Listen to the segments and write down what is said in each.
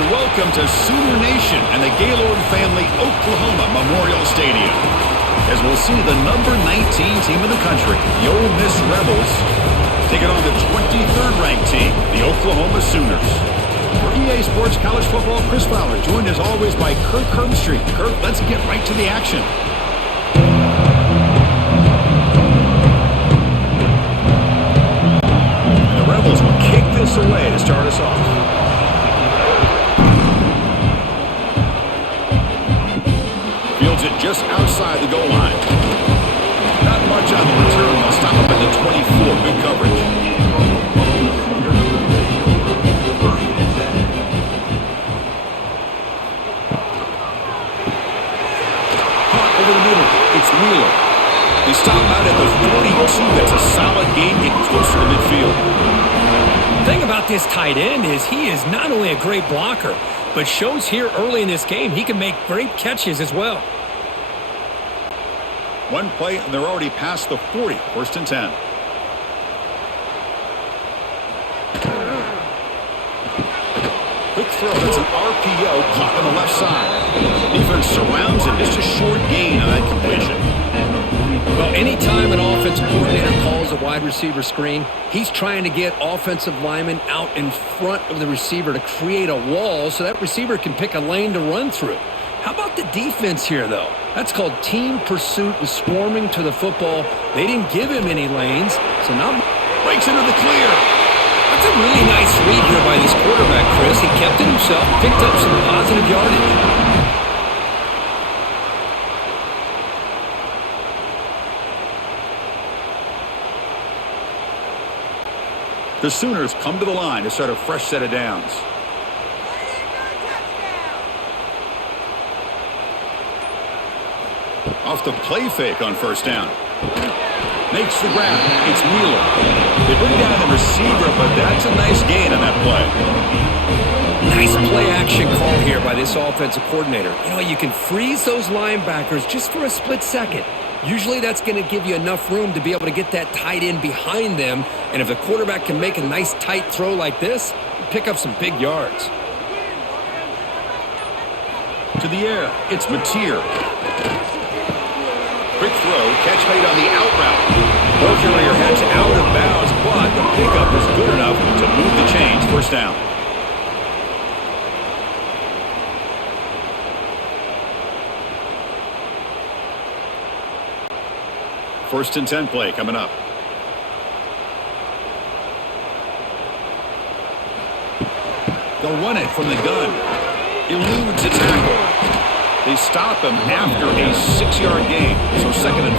and welcome to Sooner Nation and the Gaylord Family Oklahoma Memorial Stadium. As we'll see the number 19 team in the country, the Ole Miss Rebels, taking on the 23rd ranked team, the Oklahoma Sooners. For EA Sports College Football, Chris Fowler, joined as always by Kirk Hermstreet. Kirk, let's get right to the action. And the Rebels will kick this away to start us off. Fields it just outside the goal line. Not much on the return. They'll stop up at the 24. Good coverage. Caught over the middle. It's Wheeler. They stop out at the 42. That's a solid gain, getting closer to midfield. The thing about this tight end is he is not only a great blocker, but shows here early in this game he can make great catches as well. One play, and they're already past the 40. First and 10. Quick throw. That's an RPO caught on the left side. Defense surrounds him. Just a short gain on that completion. Well, anytime an offensive coordinator calls a wide receiver screen, he's trying to get offensive linemen out in front of the receiver to create a wall so that receiver can pick a lane to run through. How about the defense here, though? That's called team pursuit and swarming to the football. They didn't give him any lanes, so now Breaks into the clear. that's a really nice read here by this quarterback, Chris. He kept it himself, picked up some positive yardage. The Sooners come to the line to start a fresh set of downs. Off the play fake on first down. Makes the grab. It's Wheeler. They bring down the receiver, but that's a nice gain on that play. Nice play action call here by this offensive coordinator. You know, you can freeze those linebackers just for a split second. Usually that's going to give you enough room to be able to get that tight end behind them. And if the quarterback can make a nice tight throw like this, pick up some big yards. To the air. It's Mateer. Quick throw, catch made on the out route. Ball carrier heads out of bounds, but the pickup is good enough to move the chains. First down. First and 10 play coming up. They'll run it from the gun. Eludes a tackle. They stop him after a 6-yard gain, so second and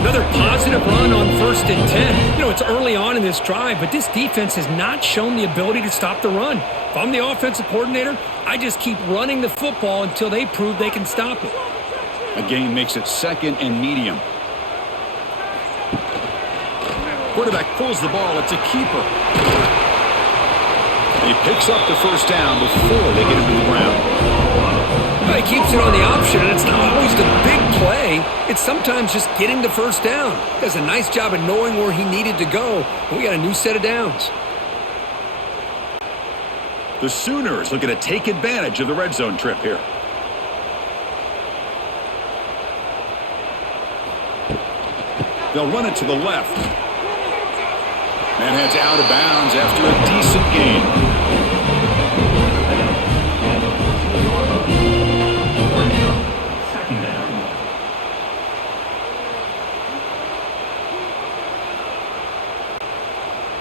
4. Another positive run on first and 10. You know, it's early on in this drive, but this defense has not shown the ability to stop the run. If I'm the offensive coordinator, I just keep running the football until they prove they can stop it. A gain makes it second and medium. Quarterback pulls the ball. It's a keeper. He picks up the first down before they get him to the ground. Well, he keeps it on the option, and it's not always the big play. It's sometimes just getting the first down. He does a nice job of knowing where he needed to go. And we got a new set of downs. The Sooners looking to take advantage of the red zone trip here. They'll run it to the left. Man heads out of bounds after a decent gain.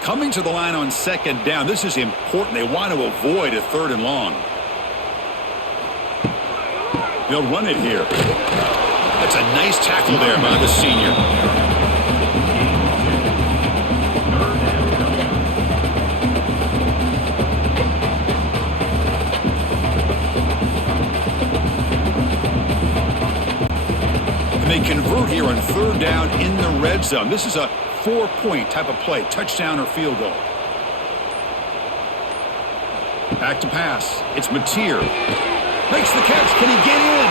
Coming to the line on second down. This is important. They want to avoid a third and long. They'll run it here. That's a nice tackle there by the senior. And they convert here on third down in the red zone. This is a 4-point type of play, touchdown or field goal. Back to pass. It's Mateer. Makes the catch. Can he get in?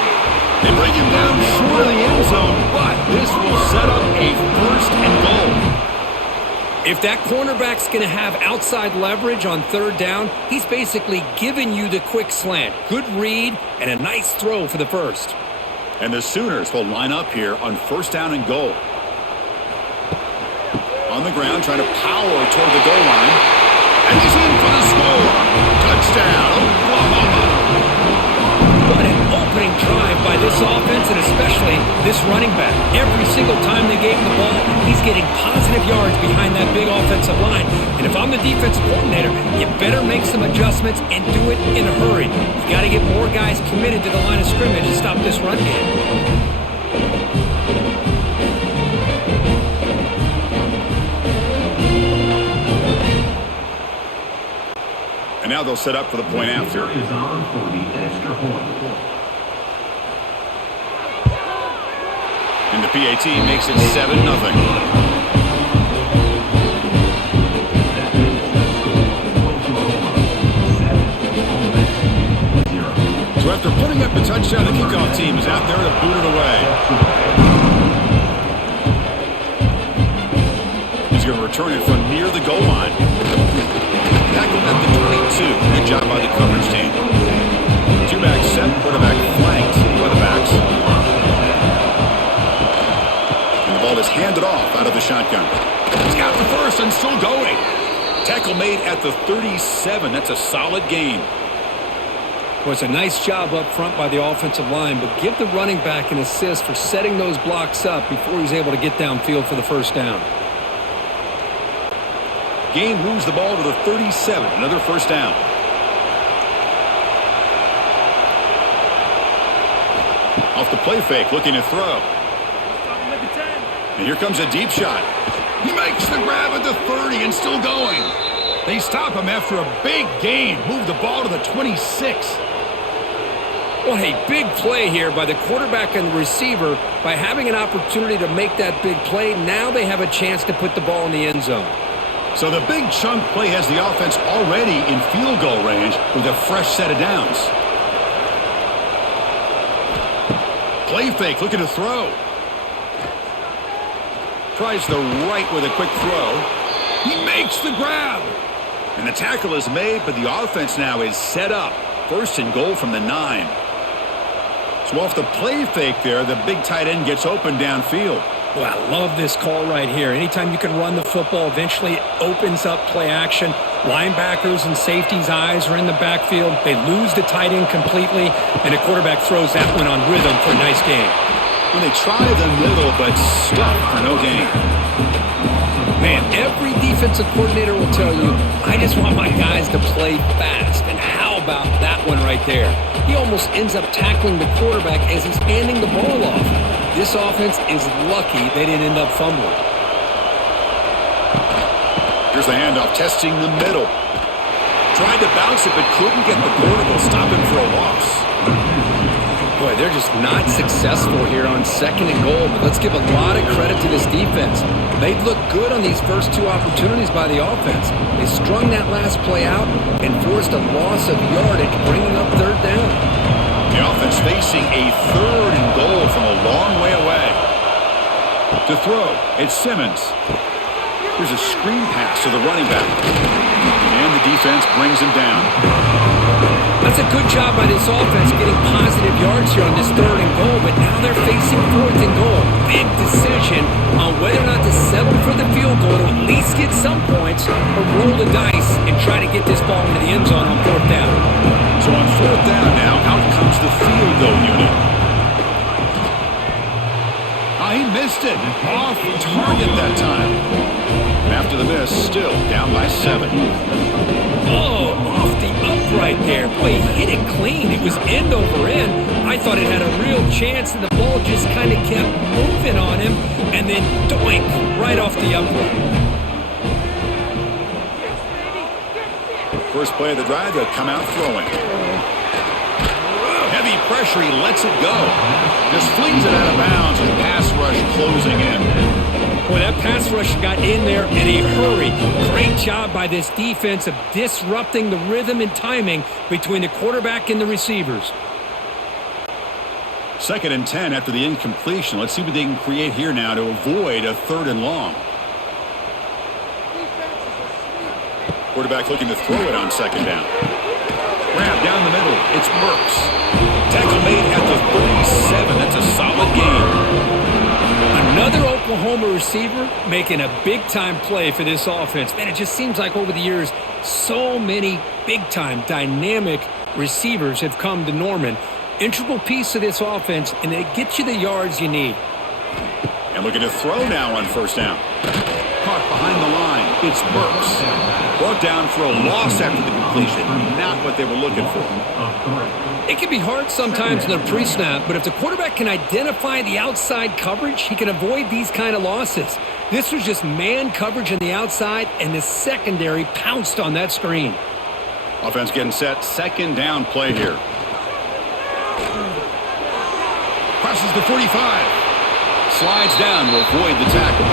They bring him down short of the end zone, but this will set up a first and goal. If that cornerback's going to have outside leverage on third down, he's basically giving you the quick slant. Good read and a nice throw for the first. And the Sooners will line up here on first down and goal. On the ground, trying to power toward the goal line. And he's in for the score. Touchdown, Oklahoma. What an opening drive by this offense, and especially this running back. Every single time they gave him the ball, he's getting positive yards behind that big offensive line. And if I'm the defensive coordinator, you better make some adjustments and do it in a hurry. You got to get more guys committed to the line of scrimmage to stop this run game. And now they'll set up for the point after. Is on for the extra point. And the PAT makes it 7-0. So after putting up the touchdown, the kickoff team is out there to boot it away. He's going to return it from near the goal line. Tackled at the 22. Good job by the coverage team. Two-back set, quarterback flanked by the backs. And the ball is handed off out of the shotgun. He's got the first and still going. Tackle made at the 37. That's a solid gain. Well, it's a nice job up front by the offensive line, but give the running back an assist for setting those blocks up before he's able to get downfield for the first down. Game moves the ball to the 37. Another first down. Off the play fake, looking to throw. And here comes a deep shot. He makes the grab at the 30 and still going. They stop him after a big gain. Move the ball to the 26. Well, hey, big play here by the quarterback and the receiver. By having an opportunity to make that big play, now they have a chance to put the ball in the end zone. So the big chunk play has the offense already in field goal range with a fresh set of downs. Play fake, looking to throw. Tries the right with a quick throw. He makes the grab. And the tackle is made, but the offense now is set up. First and goal from the 9. So off the play fake there, the big tight end gets open downfield. Well, I love this call right here. Anytime you can run the football, eventually it opens up play action. Linebackers and safeties' eyes are in the backfield. They lose the tight end completely, and the quarterback throws that one on rhythm for a nice gain. When they try the middle, but stuck for no gain. Man, every defensive coordinator will tell you, I just want my guys to play fast. And how about that one right there? He almost ends up tackling the quarterback as he's handing the ball off. This offense is lucky they didn't end up fumbling. Here's the handoff, testing the middle. Tried to bounce it, but couldn't get the corner to stop him for a loss. Boy, they're just not successful here on second and goal, but let's give a lot of credit to this defense. They've looked good on these first two opportunities by the offense. They strung that last play out and forced a loss of yardage, bringing up third down. The offense facing a third and goal from a long way away. To throw, it's Simmons. Here's a screen pass to the running back. And the defense brings him down. That's a good job by this offense getting positive yards here on this third and goal, but now they're facing fourth and goal. Big decision on whether or not to settle for the field goal to at least get some points or roll the dice and try to get this ball into the end zone on fourth down. So on fourth down now, out comes the field goal unit. He missed it. Off target that time. And after the miss, still down by 7. Oh, off the upright there. Boy, he hit it clean. It was end over end. I thought it had a real chance, and the ball just kind of kept moving on him, and then doink, right off the upright. First play of the drive, they'll come out throwing. Heavy pressure, he lets it go. Just flings it out of bounds with pass rush closing in. Boy, that pass rush got in there in a hurry. Great job by this defense of disrupting the rhythm and timing between the quarterback and the receivers. Second and 10 after the incompletion. Let's see what they can create here now to avoid a third and long. Quarterback looking to throw it on second down. Grab down the middle. It's Burks. Tackle made at the 37. That's a solid gain. Another Oklahoma receiver making a big-time play for this offense. Man, it just seems like over the years, so many big-time, dynamic receivers have come to Norman. Integral piece of this offense, and it gets you the yards you need. And looking to throw now on first down. Caught behind the line. It's Burks. Brought down for a loss after the completion. Not what they were looking for. It can be hard sometimes in the pre-snap, but if the quarterback can identify the outside coverage, he can avoid these kind of losses. This was just man coverage on the outside, and the secondary pounced on that screen. Offense getting set. Second down play here. Crosses the 45. Slides down to avoid the tackle.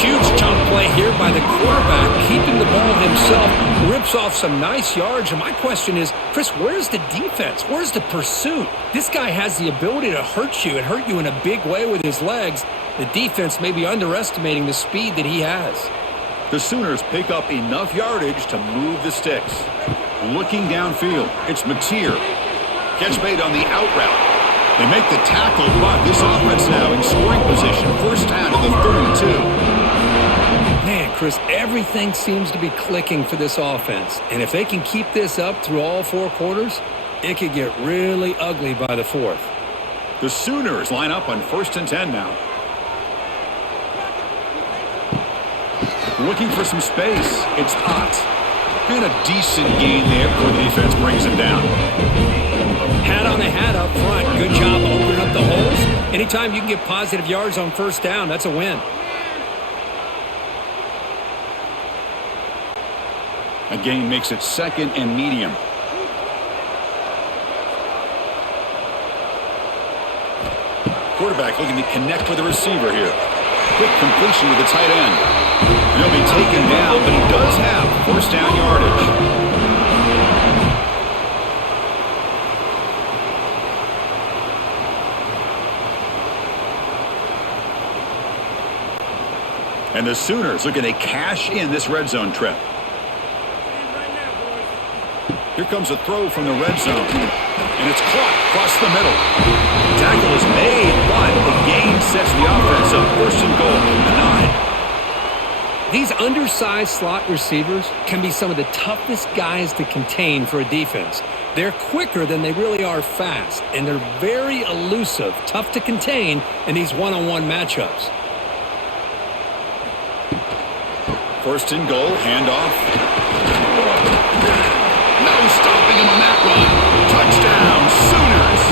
Huge chunk play here by the quarterback, keeping the ball himself, rips off some nice yards. And my question is, Chris, where's the defense? Where's the pursuit? This guy has the ability to hurt you and hurt you in a big way with his legs. The defense may be underestimating the speed that he has. The Sooners pick up enough yardage to move the sticks. Looking downfield, it's Mateer. Catch made on the out route. They make the tackle, but this offense now in scoring position. First down to the 32. Man, Chris, everything seems to be clicking for this offense. And if they can keep this up through all four quarters, it could get really ugly by the fourth. The Sooners line up on 1st and 10 now. Looking for some space. It's Ott. And a decent gain there before the defense brings him down. Hat on a hat up front. Good job opening up the holes. Anytime you can get positive yards on first down, that's a win. A gain makes it 2nd and medium. Quarterback looking to connect with the receiver here. Quick completion with the tight end. And he'll be taken down, but he does have first down yardage. And the Sooners looking to cash in this red zone trip. Here comes a throw from the red zone. And it's caught across the middle. The tackle is made, but the gain sets the offense up. 1st and goal from the 9. These undersized slot receivers can be some of the toughest guys to contain for a defense. They're quicker than they really are fast, and they're very elusive, tough to contain in these one-on-one matchups. 1st and goal, handoff. No stopping him on that run. Touchdown, Sooners.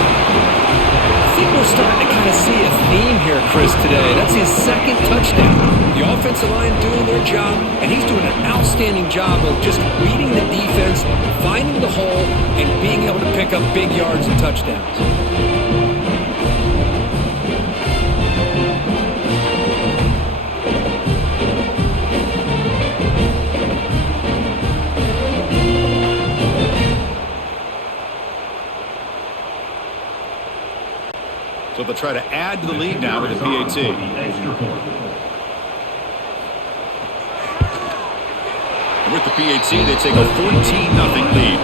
I think we're starting to kind of see a theme here, Chris, today. That's his 2nd touchdown. The offensive line doing their job, and he's doing an outstanding job of just reading the defense, finding the hole, and being able to pick up big yards and touchdowns. So they'll try to add to the lead now with the PAT. And with the PAT, they take a 14-0 lead.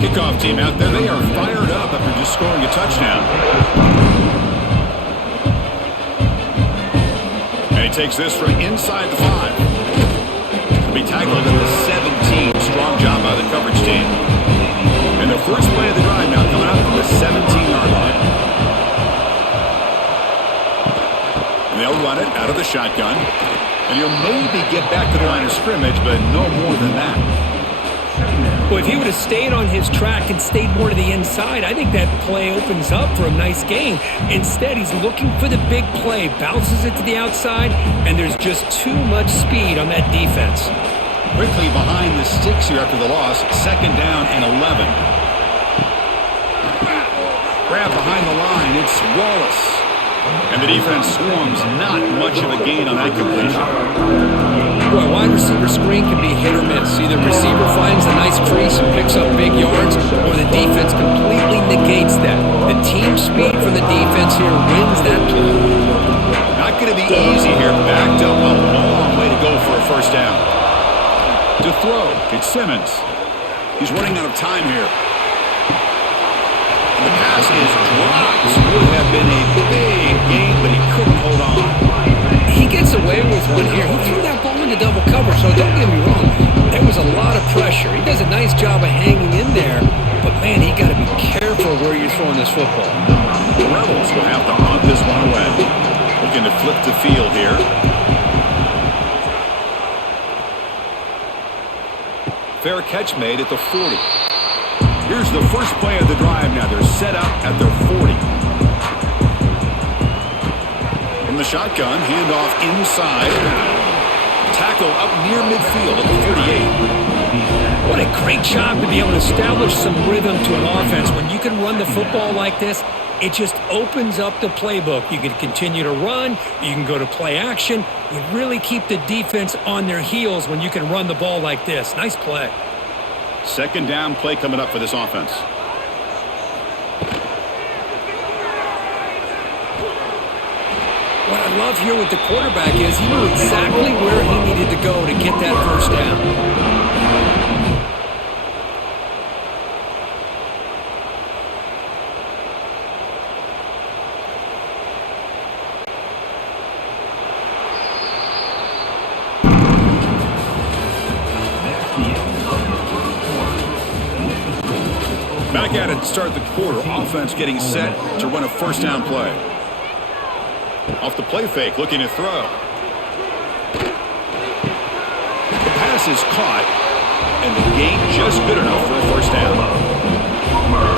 Kickoff team out there, they are fired up after just scoring a touchdown. And he takes this from inside the 5. He'll be tackled at the 17. Strong job by the coverage team. And the first play of the drive now coming up from the 17-yard line. And they'll run it out of the shotgun. And he'll maybe get back to the line of scrimmage, but no more than that. Well, if he would have stayed on his track and stayed more to the inside, I think that play opens up for a nice gain. Instead, he's looking for the big play, bounces it to the outside, and there's just too much speed on that defense. Quickly behind the sticks here after the loss, 2nd down and 11. Grab behind the line, it's Wallace. And the defense swarms, not much of a gain on that completion. Boy, wide receiver screen can be hit or miss. Either receiver finds a nice crease and picks up big yards, or the defense completely negates that. The team speed from the defense here wins that play. Not going to be easy here. Backed up a long way to go for a first down. To throw, it's Simmons. He's running out of time here. And the pass is dropped. Would have been a big gain, but he couldn't hold on. He gets away with one here. He threw that ball into double cover, so don't get me wrong. There was a lot of pressure. He does a nice job of hanging in there, but man, he got to be careful where you're throwing this football. The Rebels will have to punt this one away. Looking to flip the field here. Fair catch made at the 40. Here's the first play of the drive now. They're set up at their 40. From the shotgun, handoff inside. Tackle up near midfield at the 48. What a great job to be able to establish some rhythm to an offense. When you can run the football like this, it just opens up the playbook. You can continue to run. You can go to play action. You really keep the defense on their heels when you can run the ball like this. Nice play. Second down play coming up for this offense. What I love here with the quarterback is he knew exactly where he needed to go to get that first down. Back at it to start the quarter. Offense getting set to run a first down play. Off the play fake, looking to throw. The pass is caught, and the gain just good enough for a first down.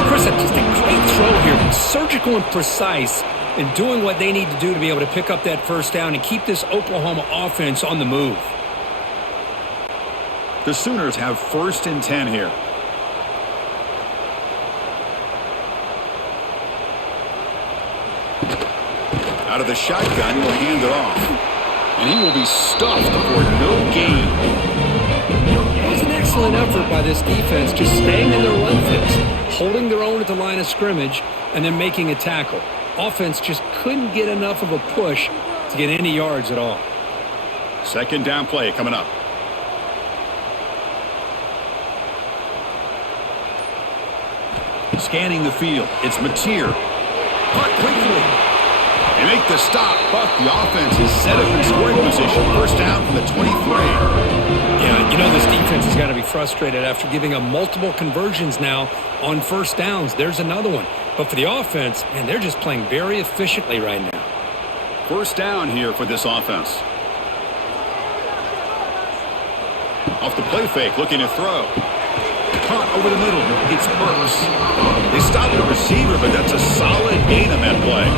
Chris, just a great throw here. Surgical and precise in doing what they need to do to be able to pick up that first down and keep this Oklahoma offense on the move. The Sooners have 1st and 10 here. Out of the shotgun, he'll hand it off. And he will be stuffed for no gain. It was an excellent effort by this defense, just staying in their run fix, holding their own at the line of scrimmage, and then making a tackle. Offense just couldn't get enough of a push to get any yards at all. Second down play coming up. Scanning the field, it's Mateer. Punt quickly. They make the stop, but the offense is set up in scoring position. First down from the 23. Yeah, you know this defense has got to be frustrated after giving up multiple conversions now on first downs. There's another one. But for the offense, man, they're just playing very efficiently right now. First down here for this offense. Off the play fake, looking to throw. Punt over the middle. It's Burks. They stop the receiver, but that's a solid gain on that play.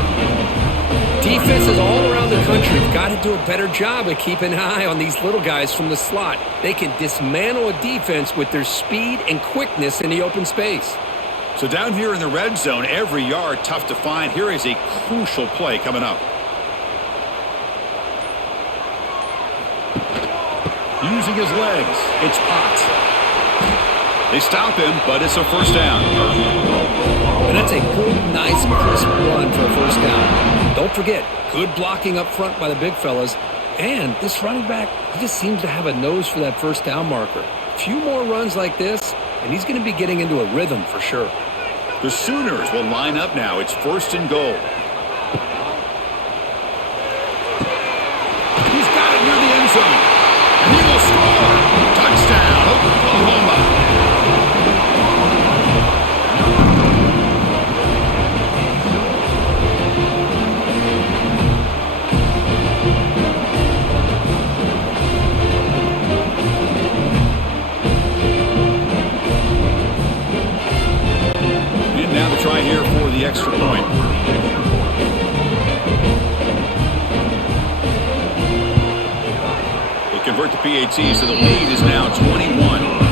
Defenses all around the country have got to do a better job of keeping an eye on these little guys from the slot. They can dismantle a defense with their speed and quickness in the open space. So down here in the red zone, every yard tough to find. Here is a crucial play coming up. Using his legs, it's Potts. They stop him, but it's a first down. And that's a good, nice, crisp run for a first down. Don't forget, good blocking up front by the big fellas. And this running back, he just seems to have a nose for that first down marker. A few more runs like this, and he's going to be getting into a rhythm for sure. The Sooners will line up now. It's 1st and goal. He's got it near the end zone. And he will score. Touchdown, Oklahoma. Try here for the extra point. They convert the PAT, so the lead is now 21.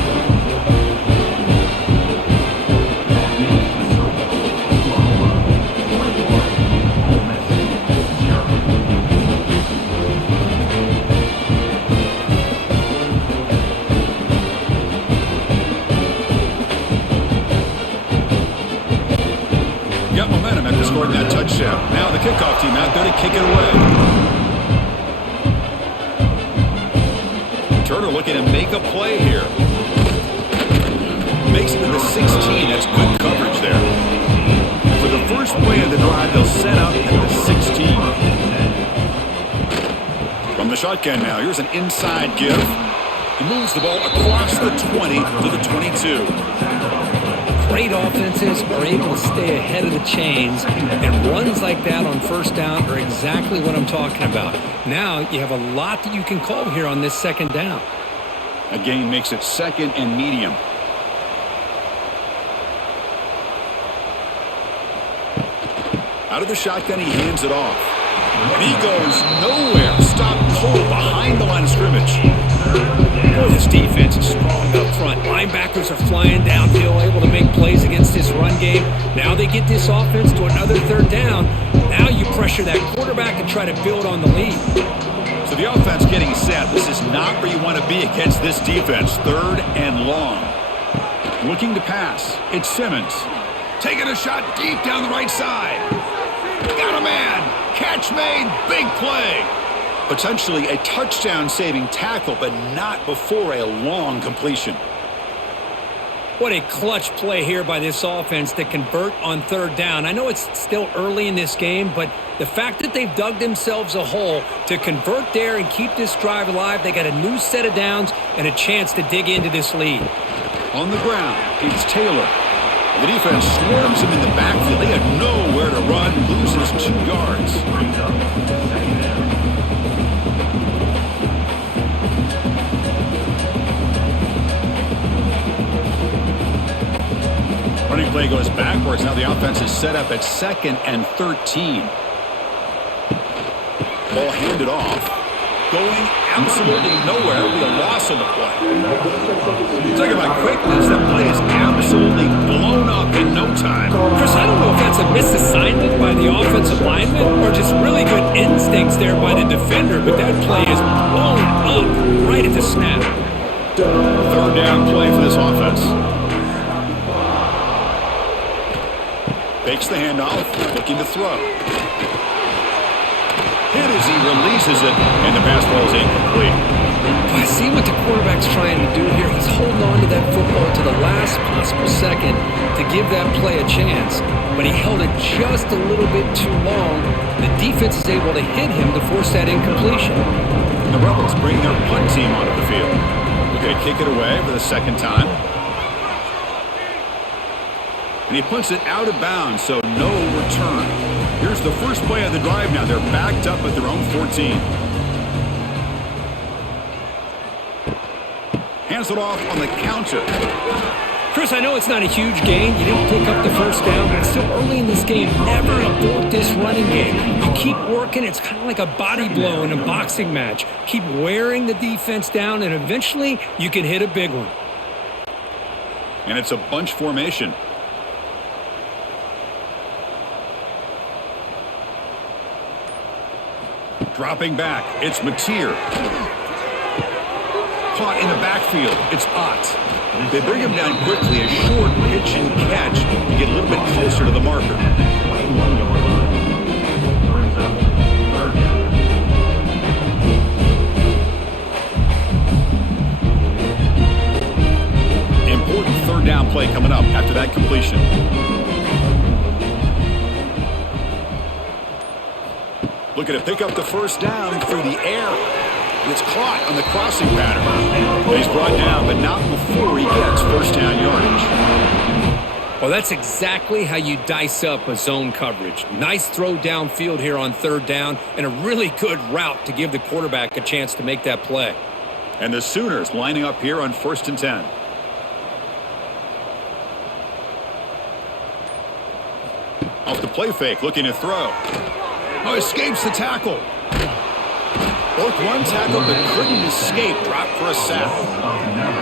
kickoff team out there to kick it away. Turner looking to make a play here. Makes it to the 16. That's good coverage there. For the first play of the drive, they'll set up at the 16. From the shotgun now, here's an inside give. He moves the ball across the 20 to the 22. Great offenses are able to stay ahead of the chains, and runs like that on first down are exactly what I'm talking about. Now you have a lot that you can call here on this second down. A gain makes it second and medium. Out of the shotgun, he hands it off. And he goes nowhere. Stopped cold behind the line of scrimmage. Boy, this defense is strong up front. Linebackers are flying downhill, able to make plays against this run game. Now they get this offense to another third down. Now you pressure that quarterback and try to build on the lead. So the offense getting set. This is not where you want to be against this defense. Third and long. Looking to pass. It's Simmons. Taking a shot deep down the right side. Got a man. Catch made. Big play. Potentially a touchdown-saving tackle, but not before a long completion. What a clutch play here by this offense to convert on third down. I know it's still early in this game, but the fact that they've dug themselves a hole to convert there and keep this drive alive, they got a new set of downs and a chance to dig into this lead. On the ground, it's Taylor. The defense swarms him in the backfield. They had nowhere to run, loses 2 yards. Running play goes backwards. Now the offense is set up at 2nd and 13. Ball handed off. Going absolutely nowhere. It'll be a loss on the play. Talking about quickness, that play is absolutely blown up in no time. Chris, I don't know if that's a misassignment by the offensive lineman or just really good instincts there by the defender, but that play is blown up right at the snap. Third down play for this offense. Fakes the handoff, looking to throw. Hit as he releases it, and the pass ball is incomplete. I see what the quarterback's trying to do here. He's holding on to that football to the last possible second to give that play a chance, but he held it just a little bit too long. The defense is able to hit him to force that incompletion. The Rebels bring their punt team onto the field. They're going to kick it away for the second time. And he punts it out of bounds, so no return. Here's the first play of the drive now. They're backed up at their own 14. Hands it off on the counter. Chris, I know it's not a huge gain. You didn't pick up the first down, but it's still early in this game. Never abort this running game. You keep working. It's kind of like a body blow in a boxing match. Keep wearing the defense down, and eventually you can hit a big one. And it's a bunch formation. Dropping back, it's Mateer. Caught in the backfield, it's Ott. They bring him down quickly, a short pitch and catch to get a little bit closer to the marker. Important third down play coming up after that completion. Looking to pick up the first down through the air. And it's caught on the crossing pattern. And he's brought down, but not before he gets first down yardage. Well, that's exactly how you dice up a zone coverage. Nice throw downfield here on third down, and a really good route to give the quarterback a chance to make that play. And the Sooners lining up here on 1st and 10. Off the play fake, looking to throw. Oh, escapes the tackle. Both one tackle, but couldn't escape. Dropped for a sack.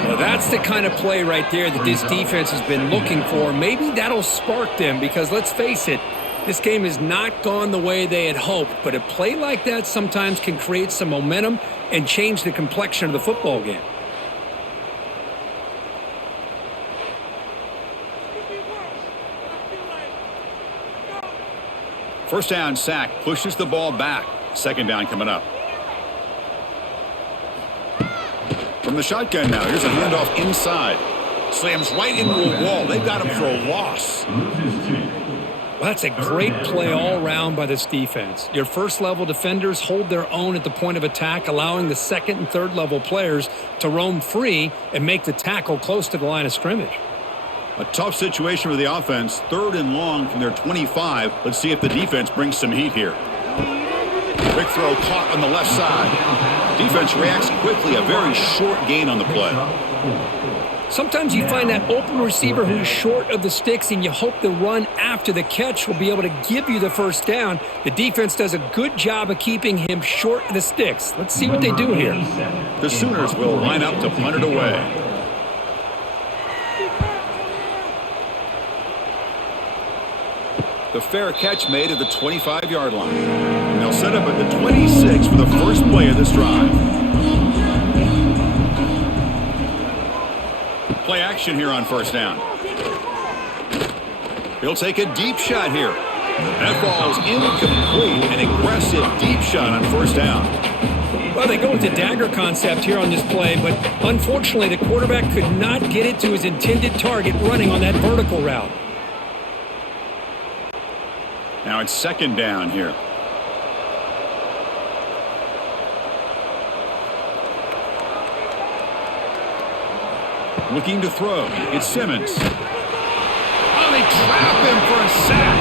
Well, that's the kind of play right there that this defense has been looking for. Maybe that'll spark them because, let's face it, this game has not gone the way they had hoped. But a play like that sometimes can create some momentum and change the complexion of the football game. First down sack pushes the ball back. Second down coming up. From the shotgun now, here's a handoff inside. Slams right into a wall. They've got him for a loss. Well, that's a great play all around by this defense. Your first-level defenders hold their own at the point of attack, allowing the second and third-level players to roam free and make the tackle close to the line of scrimmage. A tough situation for the offense. 3rd and long from their 25. Let's see if the defense brings some heat here. Quick throw caught on the left side. Defense reacts quickly. A very short gain on the play. Sometimes you find that open receiver who's short of the sticks, and you hope the run after the catch will be able to give you the first down. The defense does a good job of keeping him short of the sticks. Let's see what they do here. The Sooners will line up to punt it away. The fair catch made at the 25-yard line. And they'll set up at the 26 for the first play of this drive. Play action here on first down. He'll take a deep shot here. That ball's incomplete. An aggressive deep shot on first down. Well, they go with the dagger concept here on this play, but unfortunately the quarterback could not get it to his intended target running on that vertical route. Now it's second down here. Looking to throw. It's Simmons. Oh, they trap him for a sack.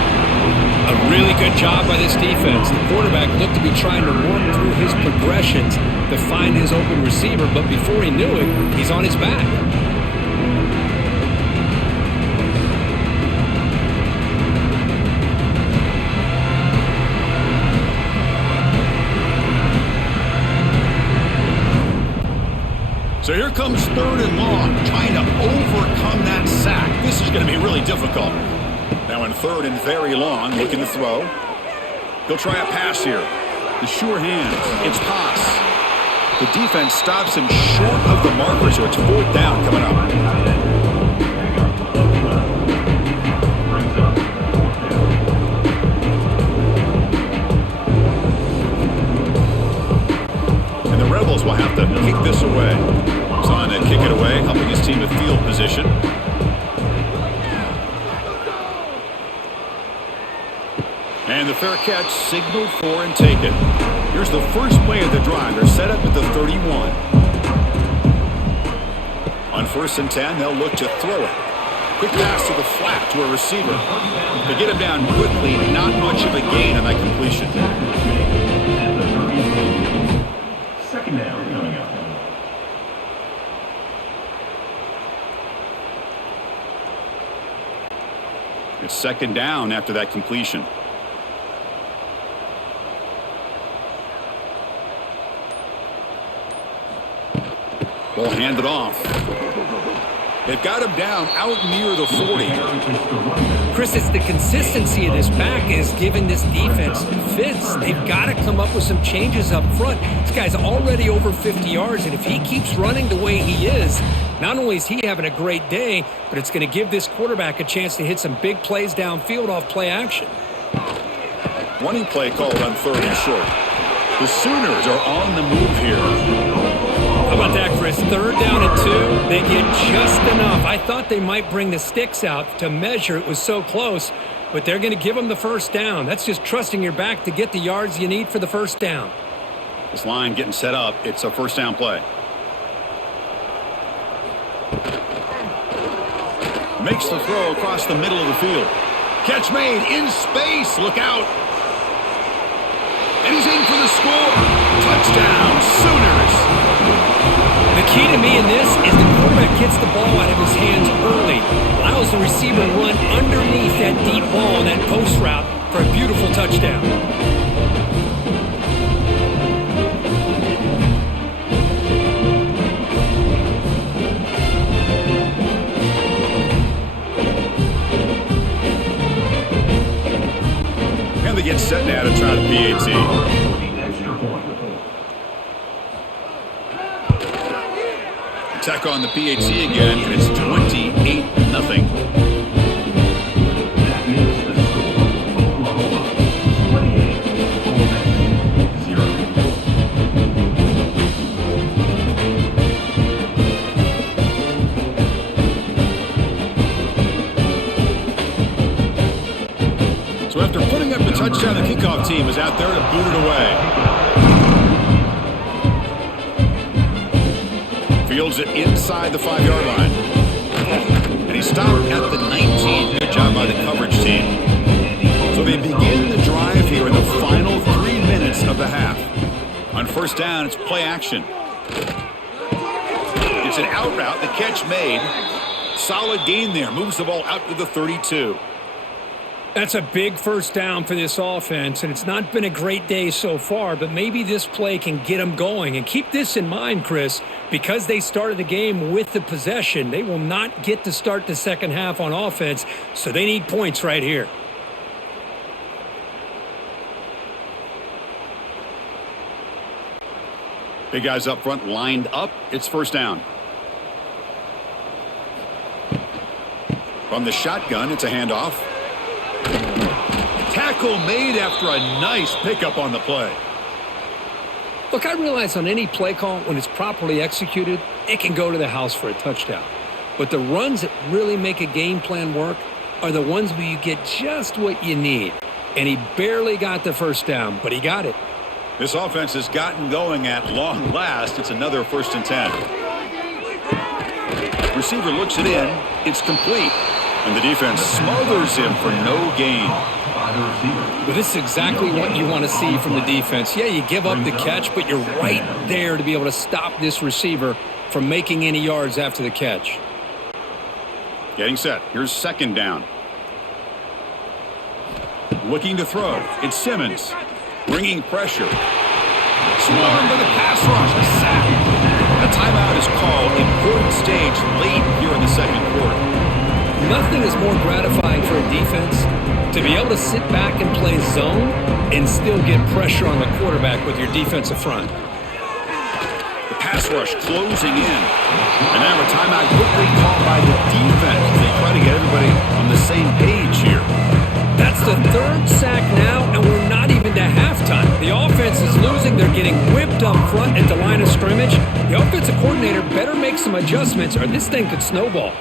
A really good job by this defense. The quarterback looked to be trying to work through his progressions to find his open receiver, but before he knew it, he's on his back. So here comes 3rd and long, trying to overcome that sack. This is going to be really difficult. Now in 3rd and very long, looking to throw. He'll try a pass here. The sure hands. It's pass. The defense stops him short of the marker, so it's 4th down coming up. And the Rebels will have to kick this away. On to kick it away, helping his team with field position. And the fair catch signaled for and taken. Here's the first play of the drive. They're set up at the 31. On 1st and 10, they'll look to throw it. Quick pass to the flat to a receiver. They get him down quickly, not much of a gain on that completion. Second down coming up. It's second down after that completion. Ball handed off. They've got him down out near the 40. Chris, it's the consistency of this back is giving this defense fits. They've got to come up with some changes up front. This guy's already over 50 yards, and if he keeps running the way he is, not only is he having a great day, but it's going to give this quarterback a chance to hit some big plays downfield off play action. Running play called on 3rd and short. The Sooners are on the move here. How about that, Chris? 3rd down and 2. They get just enough. I thought they might bring the sticks out to measure. It was so close, but they're going to give them the first down. That's just trusting your back to get the yards you need for the first down. This line getting set up. It's a first down play. Makes the throw across the middle of the field. Catch made in space. Look out. And he's in for the score. Touchdown, Sooners. The key to me in this is the quarterback gets the ball out of his hands early, allows the receiver to run underneath that deep ball on that post route for a beautiful touchdown. And they get set now to try the PAT. Attack on the PAT again, and it's 28-0. That makes the score Oklahoma kickoff team is out there to boot it away. Fields it inside the 5-yard line. And he stopped at the 19. Good job by the coverage team. So they begin the drive here in the final 3 minutes of the half. On first down, it's play action. It's an out route. The catch made. Solid gain there. Moves the ball out to the 32. That's a big first down for this offense, and it's not been a great day so far, but maybe this play can get them going. And keep this in mind, Chris, because they started the game with the possession, they will not get to start the second half on offense, so they need points right here. Big guys up front lined up. It's first down. From the shotgun, it's a handoff. Tackle made after a nice pickup on the play. Look, I realize on any play call, when it's properly executed, it can go to the house for a touchdown. But the runs that really make a game plan work are the ones where you get just what you need. And he barely got the first down, but he got it. This offense has gotten going at long last. It's another 1st and 10. Receiver looks it in. It's complete. And the defense smothers him for no gain. Well, this is exactly what you want to see from the defense. Yeah, you give up the catch, but you're right there to be able to stop this receiver from making any yards after the catch. Getting set. Here's second down. Looking to throw. It's Simmons. Bringing pressure. Swarmed by the pass rush. A sack. A timeout is called. Important stage late here in the second quarter. Nothing is more gratifying for a defense to be able to sit back and play zone and still get pressure on the quarterback with your defensive front. The pass rush closing in. And now a timeout quickly called by the defense. They try to get everybody on the same page here. That's the 3rd sack now, and we're not even to halftime. The offense is losing. They're getting whipped up front at the line of scrimmage. The offensive coordinator better make some adjustments or this thing could snowball.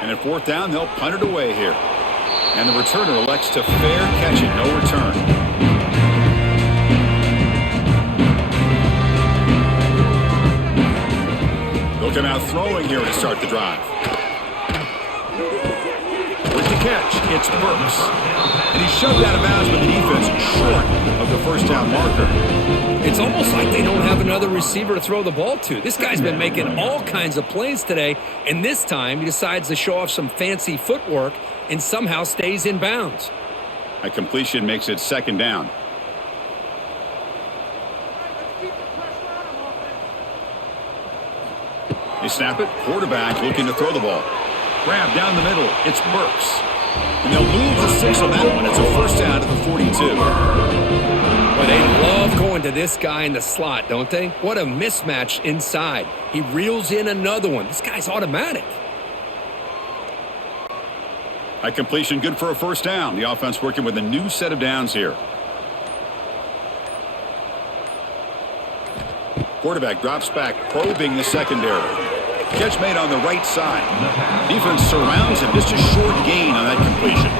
And at 4th down, they'll punt it away here. And the returner elects to fair catch it. No return. They'll come out throwing here to start the drive. With the catch, it's Burks. And he's shoved out of bounds by the defense short of the first down marker. It's almost like they don't have another receiver to throw the ball to. This guy's been making all kinds of plays today, and this time he decides to show off some fancy footwork and somehow stays in bounds. A completion makes it second down. They snap it. Quarterback looking to throw the ball. Grab down the middle. It's Burks. And they'll lose the 6 on that one. It's a first down to the 42. But they love going to this guy in the slot, don't they? What a mismatch inside. He reels in another one. This guy's automatic. A completion good for a first down. The offense working with a new set of downs here. Quarterback drops back, probing the secondary. Catch made on the right side. Defense surrounds him. Just a short gain on that completion.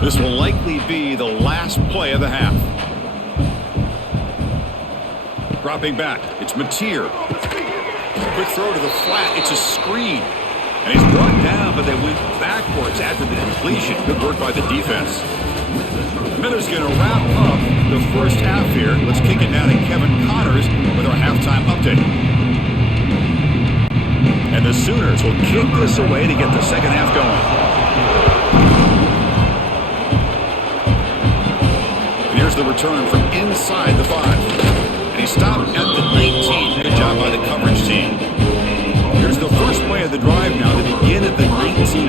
This will likely be the last play of the half. Dropping back. It's Mateer. Quick throw to the flat. It's a screen. And he's brought down, but they went backwards after the completion. Good work by the defense. Miller's going to wrap up the first half here. Let's kick it now to Kevin Connors with our halftime update. And the Sooners will kick this away to get the second half going. And here's the return from inside the 5. And he stopped at the 19. Good job by the coverage team. Here's the first play of the drive now to begin at the 19.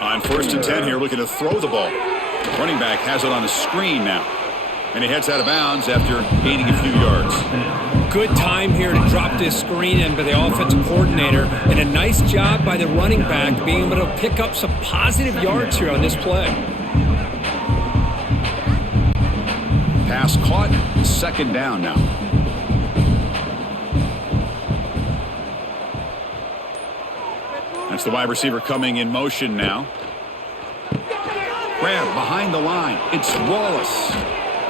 On 1st and 10 here, looking to throw the ball. Running back has it on a screen now. And he heads out of bounds after gaining a few yards. Good time here to drop this screen in by the offensive coordinator. And a nice job by the running back being able to pick up some positive yards here on this play. caught. Second down now. That's the wide receiver coming in motion now. Grab behind the line. It's Wallace.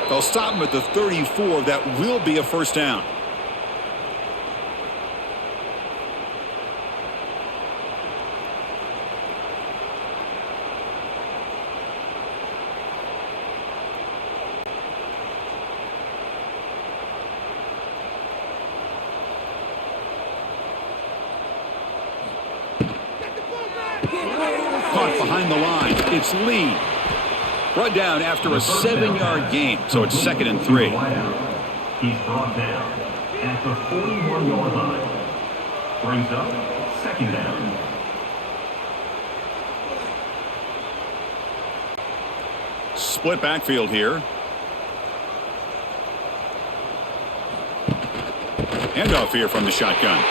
They'll stop him at the 34. That will be a first down. Caught behind the line. It's Lee. Brought down after a 7-yard gain, so it's 2nd and 3. He's brought down at the 41-yard line. Brings up 2nd down. Split backfield here. Handoff here from the shotgun.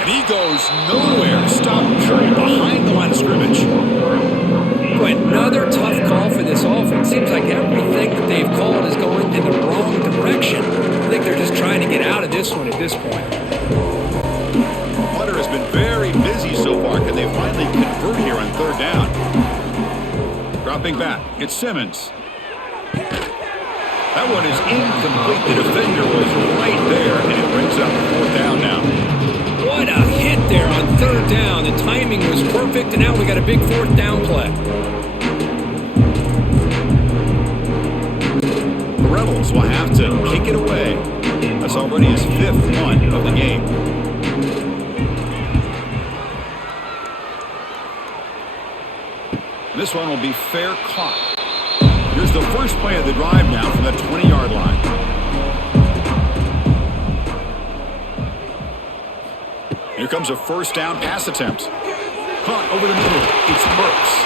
And he goes nowhere. Stop behind the line of scrimmage. Boy, another tough call for this offense. Seems like everything that they've called is going in the wrong direction. I think they're just trying to get out of this one at this point. Hunter has been very busy so far. Can they finally convert here on 3rd down? Dropping back. It's Simmons. That one is incomplete. The defender was right there, and it brings up 4th down now. What a hit there on 3rd down. The timing was perfect, and now we got a big 4th down play. The Rebels will have to kick it away. That's already his 5th one of the game. This one will be fair caught. Here's the first play of the drive now from the 20-yard line. Here comes a first down pass attempt. Caught over the middle. It's Burks.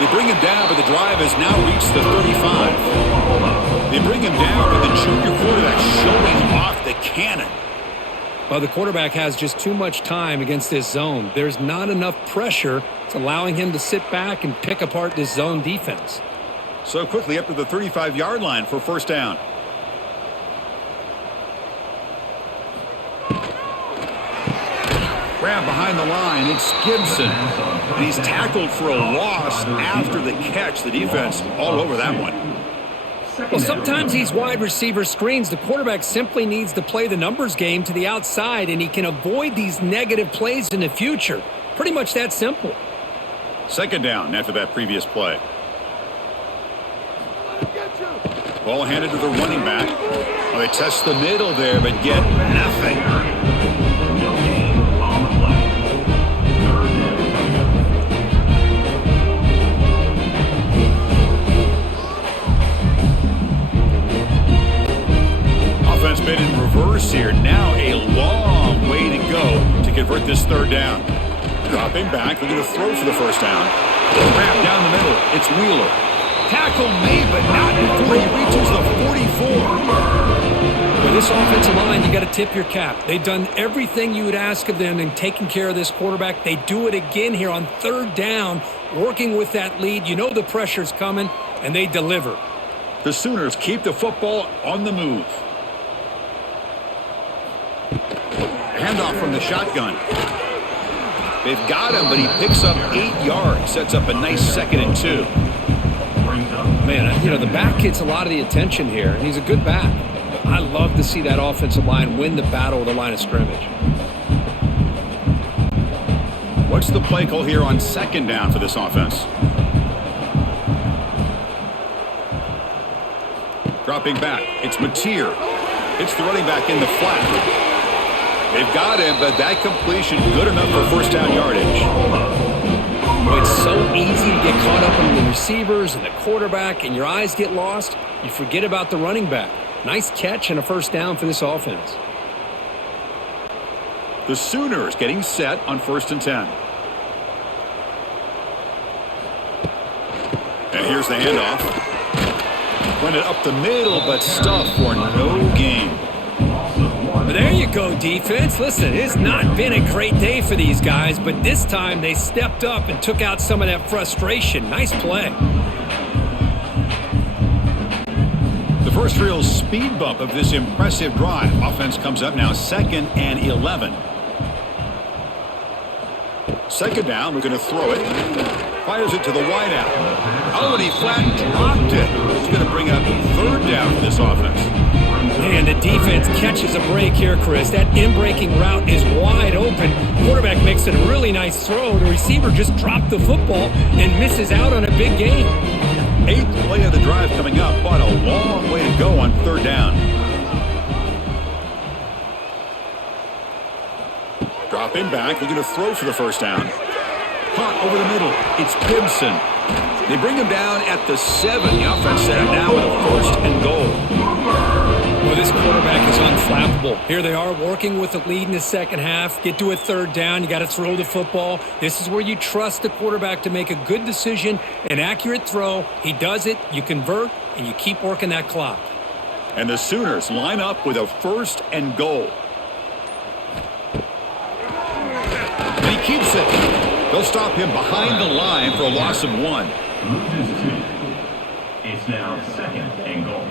They bring him down, but the drive has now reached the 35. They bring him down, but the junior quarterback showing off the cannon. Well, the quarterback has just too much time against this zone. There's not enough pressure. It's allowing him to sit back and pick apart this zone defense. So quickly up to the 35-yard line for first down. Grab behind the line. It's Gibson. And he's tackled for a loss after the catch. The defense all over that one. Well, sometimes these wide receiver screens, the quarterback simply needs to play the numbers game to the outside, and he can avoid these negative plays in the future. Pretty much that simple. 2nd down after that previous play. Ball handed to the running back. Well, they test the middle there, but get nothing. Offense made in reverse here. Now a long way to go to convert this 3rd down. Dropping back, looking to throw for the first down. Wrap down the middle. It's Wheeler. Tackle made, but not before he reaches the 44. With this offensive line, you got to tip your cap. They've done everything you would ask of them in taking care of this quarterback. They do it again here on 3rd down, working with that lead. You know the pressure's coming, and they deliver. The Sooners keep the football on the move. Handoff from the shotgun. They've got him, but he picks up 8 yards. Sets up a nice 2nd and 2. Man, you know, the back gets a lot of the attention here, and he's a good back. I love to see that offensive line win the battle with the line of scrimmage. What's the play call here on 2nd down for this offense? Dropping back. It's Mateer. Hits the running back in the flat. They've got him, but that completion good enough for first down yardage. It's so easy to get caught up in the receivers and the quarterback, and your eyes get lost. You forget about the running back. Nice catch and a first down for this offense. The Sooners getting set on 1st and 10. And here's the handoff. Run it up the middle, but stuffed for no gain. But there you go, defense. Listen, it's not been a great day for these guys, but this time they stepped up and took out some of that frustration. Nice play. The First real speed bump of this impressive drive. Offense comes up now 2nd and 11. Second down, we're going to throw it. Fires it to the wideout. Oh, and he flat dropped it. It's going to bring up 3rd down for this offense. And the defense catches a break here, Chris. That in-breaking route is wide open. Quarterback makes it a really nice throw. The receiver just dropped the football and misses out on a big gain. 8th play of the drive coming up, but a long way to go on 3rd down. Dropping back, we're going to throw for the first down. Caught over the middle, it's Gibson. They bring him down at the 7. The offense set up now with a 1st and goal. Well, this quarterback is unflappable. Here they are working with the lead in the second half. Get to a 3rd down, you got to throw the football. This is where you trust the quarterback to make a good decision, an accurate throw. He does it, you convert, and you keep working that clock. And the Sooners line up with a 1st and goal. And he keeps it. They'll stop him behind the line for a loss of 1. Loses 2. It's now 2nd and goal.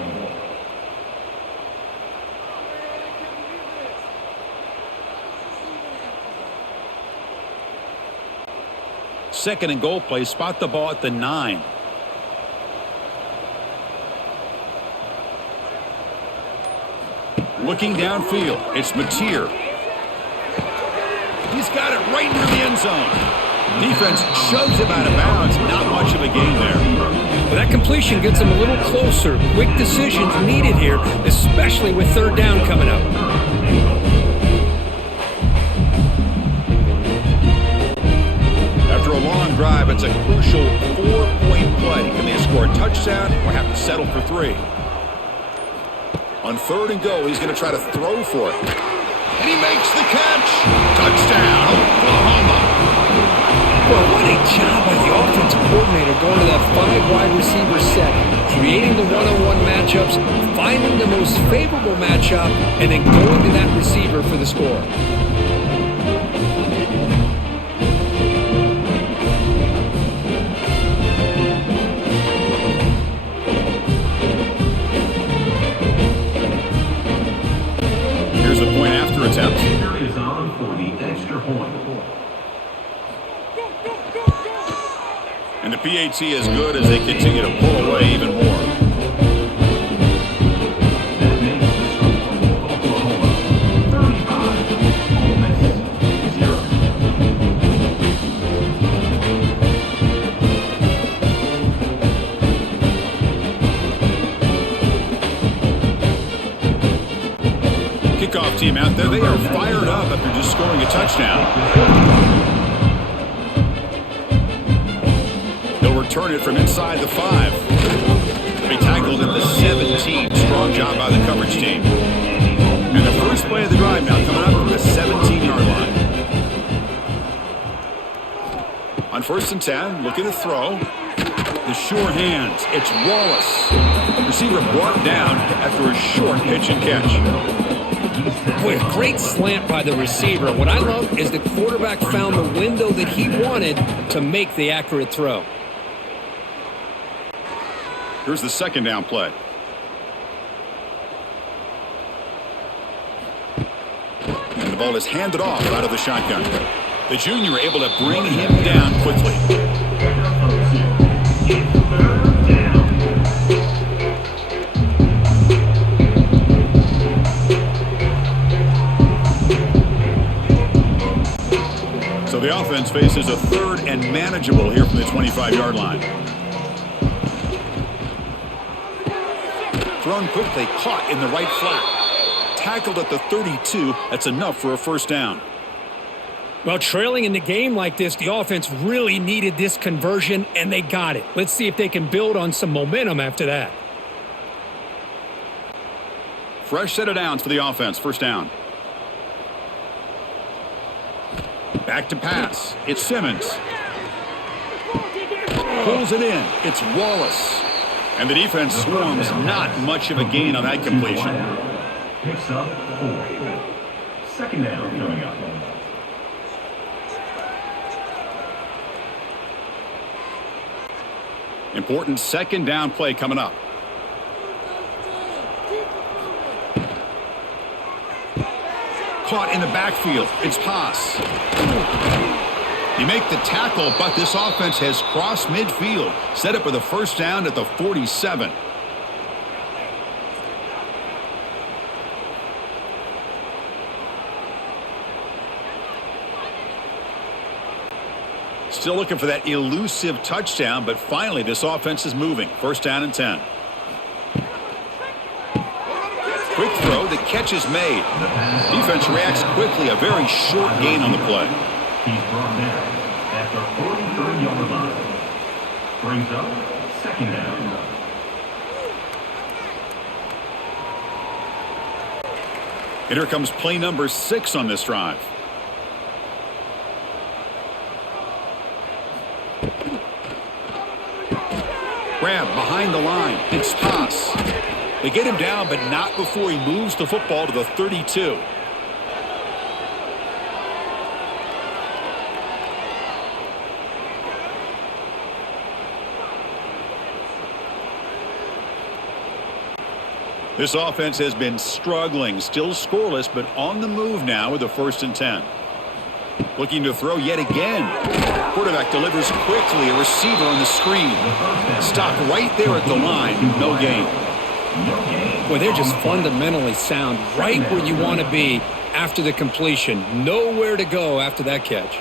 Second and goal play, spot the ball at the 9. Looking downfield, it's Mateer. He's got it right near the end zone. Defense shoves him out of bounds. Not much of a gain there. Well, that completion gets him a little closer. Quick decisions needed here, especially with 3rd down coming up. After a long drive, it's a crucial 4-point play. Can they score a touchdown or have to settle for 3? On 3rd and goal, he's going to try to throw for it. And he makes the catch. Touchdown, Oklahoma. Well, what a job by the offensive coordinator going to that 5 wide receiver set, creating the one-on-one matchups, finding the most favorable matchup, and then going to that receiver for the score. Here's the point after attempt. Kicker is on for the extra point. And the PAT is good as they continue to pull away even more. That makes the score Oklahoma 35, Ole Miss 0. Kickoff team out there, they are fired up after just scoring a touchdown. They'll return it from inside the 5. They'll be tackled at the 17. Strong job by the coverage team. And the first play of the drive now coming up from the 17-yard line. On 1st and 10, looking to throw. The sure hands. It's Wallace. Receiver brought down after a short pitch and catch. Boy, a great slant by the receiver. What I love is the quarterback found the window that he wanted to make the accurate throw. Here's the 2nd down play. And the ball is handed off out of the shotgun. The junior able to bring him down quickly. So the offense faces a 3rd and manageable here from the 25-yard line. Thrown quickly, caught in the right flat. Tackled at the 32. That's enough for a 1st down. Well, trailing in the game like this, the offense really needed this conversion, and they got it. Let's see if they can build on some momentum after that. Fresh set of downs for the offense. 1st down. Back to pass. It's Simmons. Pulls it in. It's Wallace. And the defense swarms. Not much of a gain on that completion. Picks up 4. 2nd down coming up. Important 2nd down play coming up. Caught in the backfield. It's pass. You make the tackle, but this offense has crossed midfield. Set up with a first down at the 47. Still looking for that elusive touchdown, but finally this offense is moving. First down and 10. Quick throw, the catch is made. Defense reacts quickly, a very short gain on the play. He's brought down at the 43-yard line. Brings up second down. And here comes play number 6 on this drive. Grab behind the line. It's pass. They get him down, but not before he moves the football to the 32. This offense has been struggling, still scoreless, but on the move now with a first and 10. Looking to throw yet again. Quarterback delivers quickly, a receiver on the screen. Stopped right there at the line, no gain. Boy, they're just fundamentally sound, right where you want to be after the completion. Nowhere to go after that catch.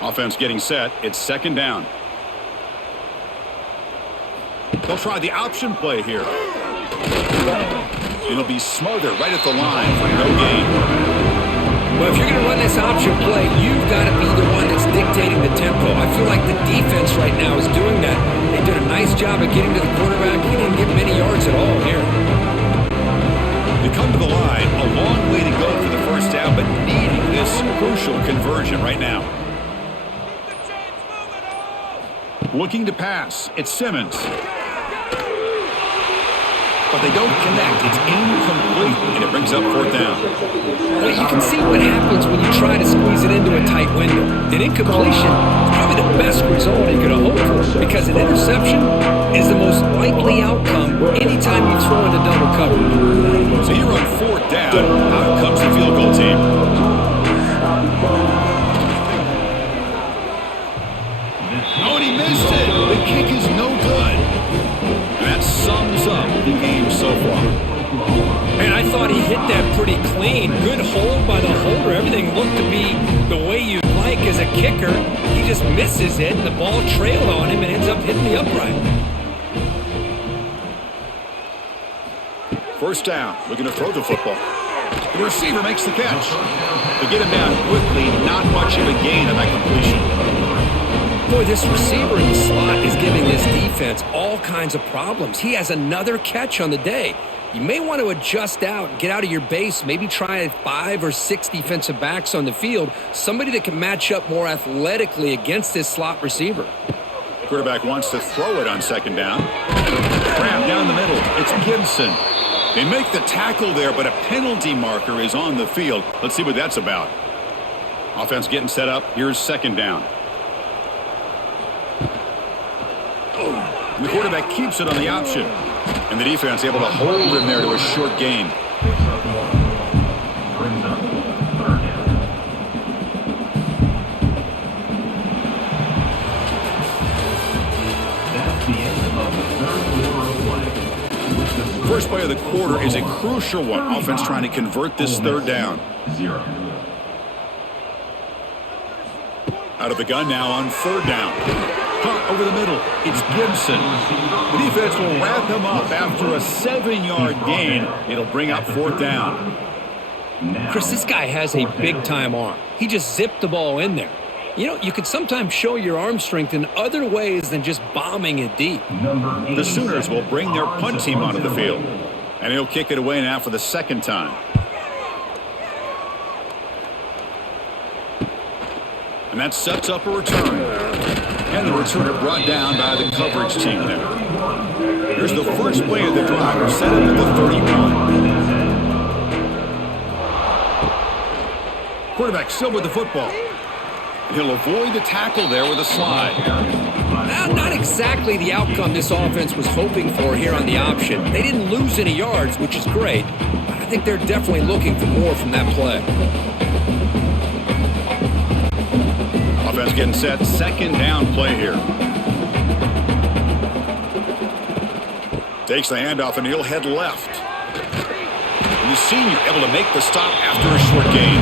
Offense getting set. It's second down. They'll try the option play here. It'll be smothered right at the line for no gain. Well, if you're going to run this option play, you've got to be the one that's dictating the tempo. I feel like the defense right now is doing that. They did a nice job of getting to the quarterback. He didn't get many yards at all here. They come to the line, a long way to go for the first down, but needing this crucial conversion right now. Looking to pass. It's Simmons. But they don't connect. It's incomplete, and it brings up fourth down. Well, you can see what happens when you try to squeeze it into a tight window. An incompletion is probably the best result you could hope for, because an interception is the most likely outcome anytime you throw into double coverage. So you're on fourth down. Out comes the field goal team. Oh, and he missed it. The kick is no good. And that sums up the game so far. And I thought he hit that pretty clean. Good hold by the holder. Everything looked to be the way you'd like as a kicker. He just misses it, and the ball trailed on him and ends up hitting the upright. First down. Looking to throw the football. The receiver makes the catch. They get him down quickly. Not much of a gain on that completion. Boy, this receiver in the slot is giving this defense all kinds of problems. He has another catch on the day. You may want to adjust out, get out of your base, maybe try 5 or 6 defensive backs on the field, somebody that can match up more athletically against this slot receiver. Quarterback wants to throw it on second down. Grab down the middle. It's Gibson. They make the tackle there, but a penalty marker is on the field. Let's see what that's about. Offense getting set up. Here's second down. And the quarterback keeps it on the option. And the defense able to hold him there to a short gain. First play of the quarter is a crucial one. Offense trying to convert this third down. Out of the gun now on third down. Punt over the middle. It's Gibson. The defense will wrap him up after a 7-yard gain. It'll bring up fourth down. Chris, this guy has a big-time arm. He just zipped the ball in there. You know, you can sometimes show your arm strength in other ways than just bombing it deep. The Sooners will bring their punt team onto the field. And he'll kick it away now for the second time. And that sets up a return. And the returner brought down by the coverage team there. Here's the first play of the drive. Set up at the 31. Quarterback still with the football. He'll avoid the tackle there with a slide. Yeah, not exactly the outcome this offense was hoping for here on the option. They didn't lose any yards, which is great, but I think they're definitely looking for more from that play. Offense getting set, second down play here. Takes the handoff and he'll head left. And the senior able to make the stop after a short gain.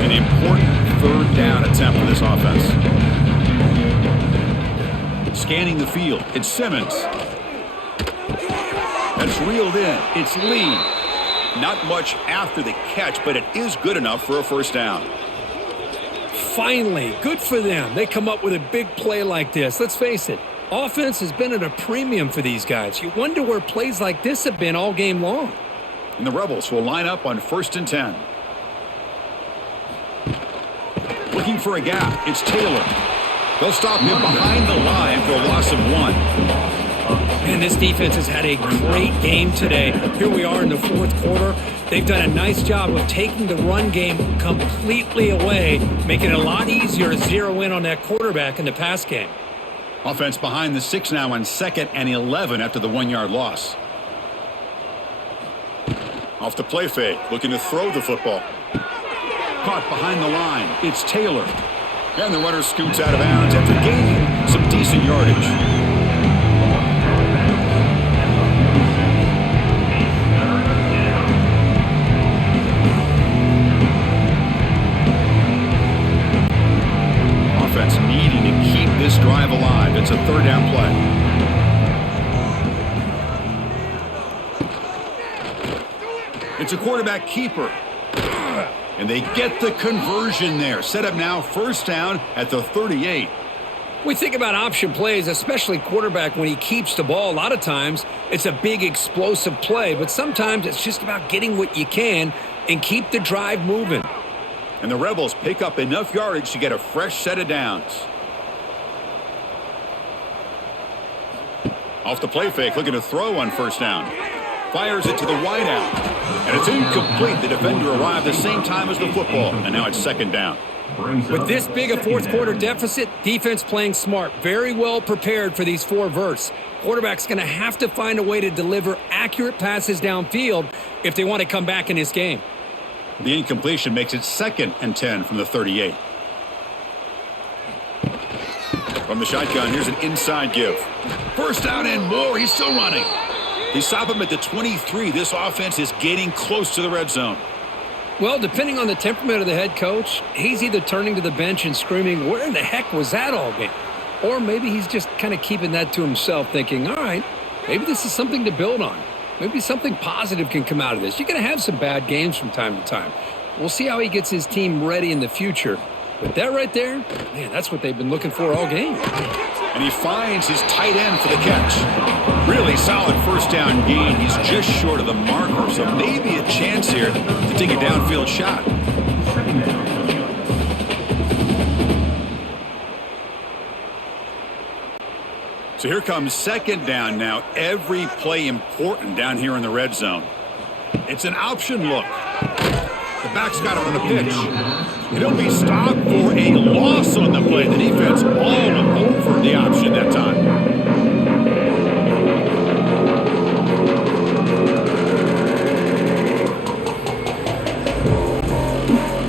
An important third down attempt for this offense. Scanning the field, it's Simmons. That's reeled in, it's Lee. Not much after the catch, but it is good enough for a first down. Finally, good for them. They come up with a big play like this. Let's face it, offense has been at a premium for these guys. You wonder where plays like this have been all game long. And the Rebels will line up on 1st and 10. Looking for a gap, it's Taylor. They'll stop him behind the line for a loss of 1. Man, this defense has had a great game today. Here we are in the 4th quarter. They've done a nice job of taking the run game completely away, making it a lot easier to zero in on that quarterback in the pass game. Offense behind the 6 now on 2nd and 11 after the 1-yard loss. Off the play fake, looking to throw the football. Caught behind the line, it's Taylor. And the runner scoots out of bounds after gaining some decent yardage. Offense needing to keep this drive alive. It's a 3rd down play. It's a quarterback keeper. And they get the conversion there. Set up now 1st down at the 38. We think about option plays, especially quarterback when he keeps the ball. A lot of times it's a big explosive play, but sometimes it's just about getting what you can and keep the drive moving. And the Rebels pick up enough yardage to get a fresh set of downs. Off the play fake, looking to throw on 1st down. Fires it to the wideout. And it's incomplete. The defender arrived the same time as the football. And now it's 2nd down. With this big a 4th quarter deficit, defense playing smart. Very well prepared for these 4 verts. Quarterback's going to have to find a way to deliver accurate passes downfield if they want to come back in this game. The incompletion makes it 2nd and 10 from the 38. From the shotgun, here's an inside give. 1st down and more. He's still running. They stop him at the 23. This offense is getting close to the red zone. Well, depending on the temperament of the head coach, he's either turning to the bench and screaming, where in the heck was that all game? Or maybe he's just kind of keeping that to himself, thinking, all right, maybe this is something to build on. Maybe something positive can come out of this. You're going to have some bad games from time to time. We'll see how he gets his team ready in the future. But that right there, man, that's what they've been looking for all game. And he finds his tight end for the catch. Really solid 1st down gain. He's just short of the marker, so maybe a chance here to take a downfield shot. So here comes 2nd down now. Every play important down here in the red zone. It's an option look. The back's got it on a pitch. And he'll be stopped for a loss on the play. The defense all over the option that time.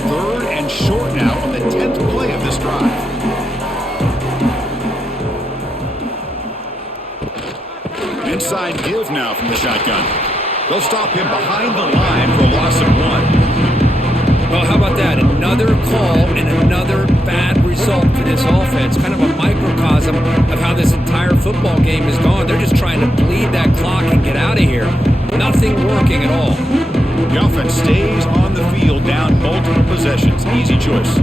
3rd and short now on the 10th play of this drive. Inside give now from the shotgun. They'll stop him behind the line for a loss of 1. Well, how about that? Another call and another bad result for this offense. Kind of a microcosm of how this entire football game has gone. They're just trying to bleed that clock and get out of here. Nothing working at all. The offense stays on the field down multiple possessions. Easy choice.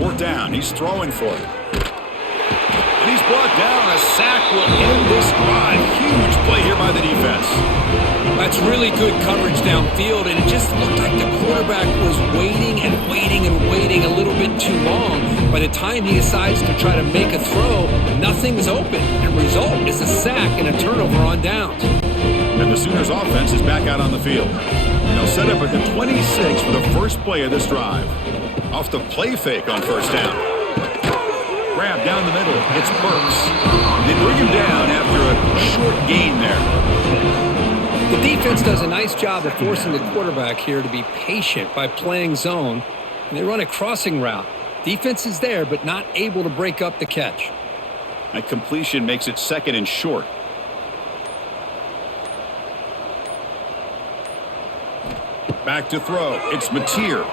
4th down. He's throwing for it. And he's brought down. A sack will end this drive. Huge play here by the defense. That's really good coverage downfield, and it just looked like the quarterback was waiting and waiting and waiting a little bit too long. By the time he decides to try to make a throw, nothing's open. And result is a sack and a turnover on downs. And the Sooners offense is back out on the field. They'll set up at the 26 for the first play of this drive. Off the play fake on first down. Grab down the middle. It's Burks. They bring him down after a short gain there. The defense does a nice job of forcing the quarterback here to be patient by playing zone. And they run a crossing route. Defense is there, but not able to break up the catch. That completion makes it second and short. Back to throw. It's Mateer.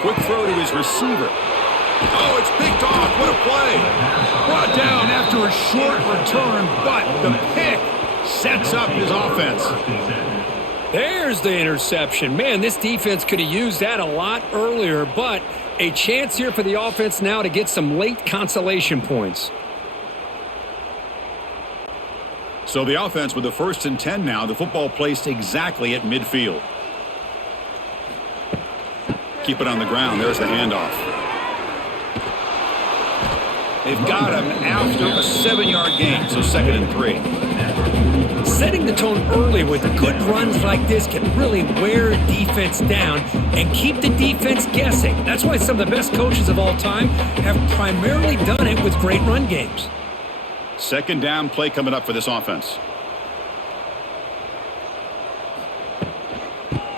Quick throw to his receiver. Oh, it's picked off. What a play. Brought down after a short return, but the pick sets up his offense. There's the interception. Man, this defense could have used that a lot earlier, but a chance here for the offense now to get some late consolation points. So the offense with the 1st and 10 now. The football placed exactly at midfield. Keep it on the ground. There's the handoff. They've got him after a 7-yard gain, so 2nd and 3. Setting the tone early with good runs like this can really wear a defense down and keep the defense guessing. That's why some of the best coaches of all time have primarily done it with great run games. 2nd down play coming up for this offense.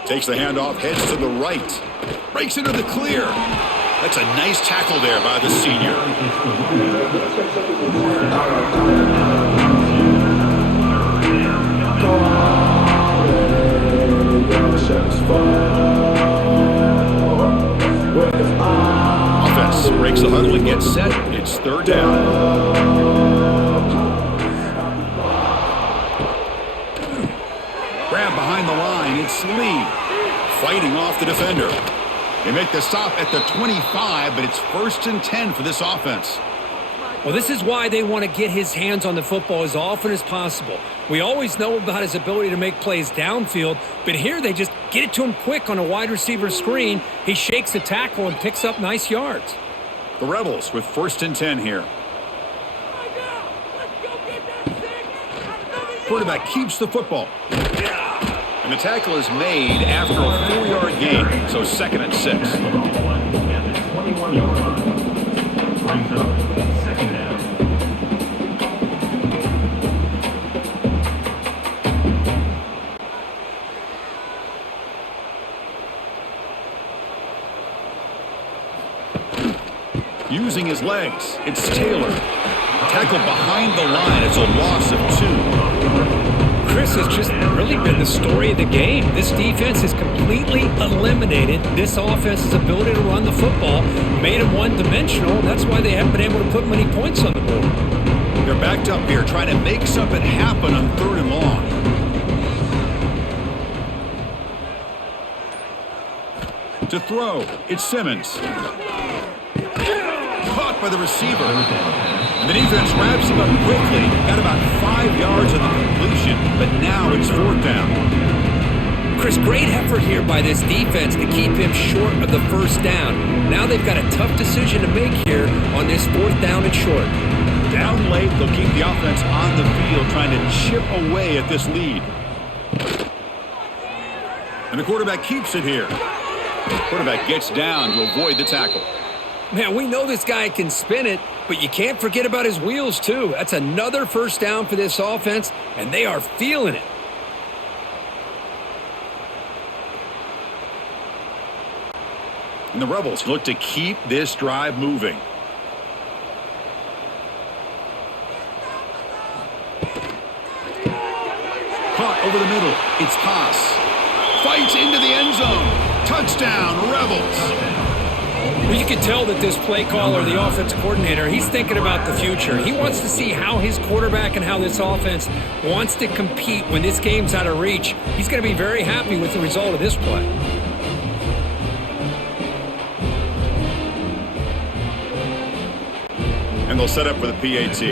Takes the handoff, heads to the right. Breaks into the clear. That's a nice tackle there by the senior. Offense breaks the huddle and gets set. It's 3rd down. Grab behind the line. It's Lee fighting off the defender. They make the stop at the 25, but it's 1st and 10 for this offense. Well, this is why they want to get his hands on the football as often as possible. We always know about his ability to make plays downfield, but here they just get it to him quick on a wide receiver screen. He shakes the tackle and picks up nice yards. The Rebels with 1st and 10 here. Quarterback keeps the football. And the tackle is made after a 4-yard gain, so 2nd and 6. 21-yard line. Brings up 2nd down. Using his legs, it's Taylor. Tackle behind the line. It's a loss of 2. Chris has just really been the story of the game. This defense has completely eliminated this offense's ability to run the football, made them one-dimensional. That's why they haven't been able to put many points on the board. They're backed up here trying to make something happen on 3rd and long. To throw, it's Simmons. Caught by the receiver. And the defense wraps him up quickly. Got about 5 yards on the completion, but now it's 4th down. Chris, great effort here by this defense to keep him short of the 1st down. Now they've got a tough decision to make here on this 4th down and short. Down late, they'll keep the offense on the field trying to chip away at this lead. And the quarterback keeps it here. The quarterback gets down to avoid the tackle. Man, we know this guy can spin it, but you can't forget about his wheels, too. That's another 1st down for this offense, and they are feeling it. And the Rebels look to keep this drive moving. Caught over the middle. It's Haas. Fights into the end zone. Touchdown, Rebels. Well, you can tell that this play caller, the offense coordinator, he's thinking about the future. He wants to see how his quarterback and how this offense wants to compete when this game's out of reach. He's going to be very happy with the result of this play. And they'll set up for the PAT.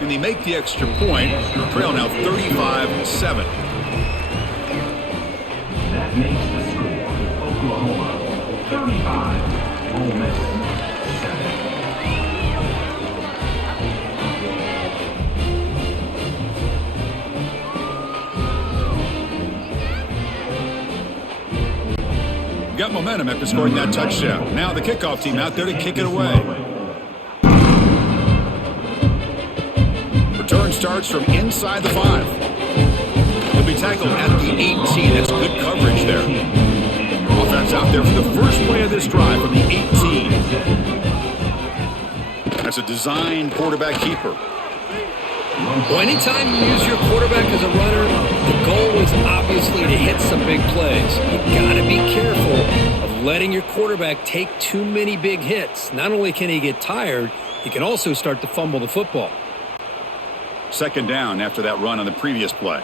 And they make the extra point. Trail now 35-7. makes the score Oklahoma 35, Ole Miss 7. Got momentum after scoring that touchdown. Now the kickoff team out there to kick it away. Return starts from inside the 5. He'll be tackled at the 18. That's good coverage there. Offense out there for the first play of this drive from the 18. That's a design quarterback keeper. Well, anytime you use your quarterback as a runner, the goal is obviously to hit some big plays. You've got to be careful of letting your quarterback take too many big hits. Not only can he get tired, he can also start to fumble the football. Second down after that run on the previous play.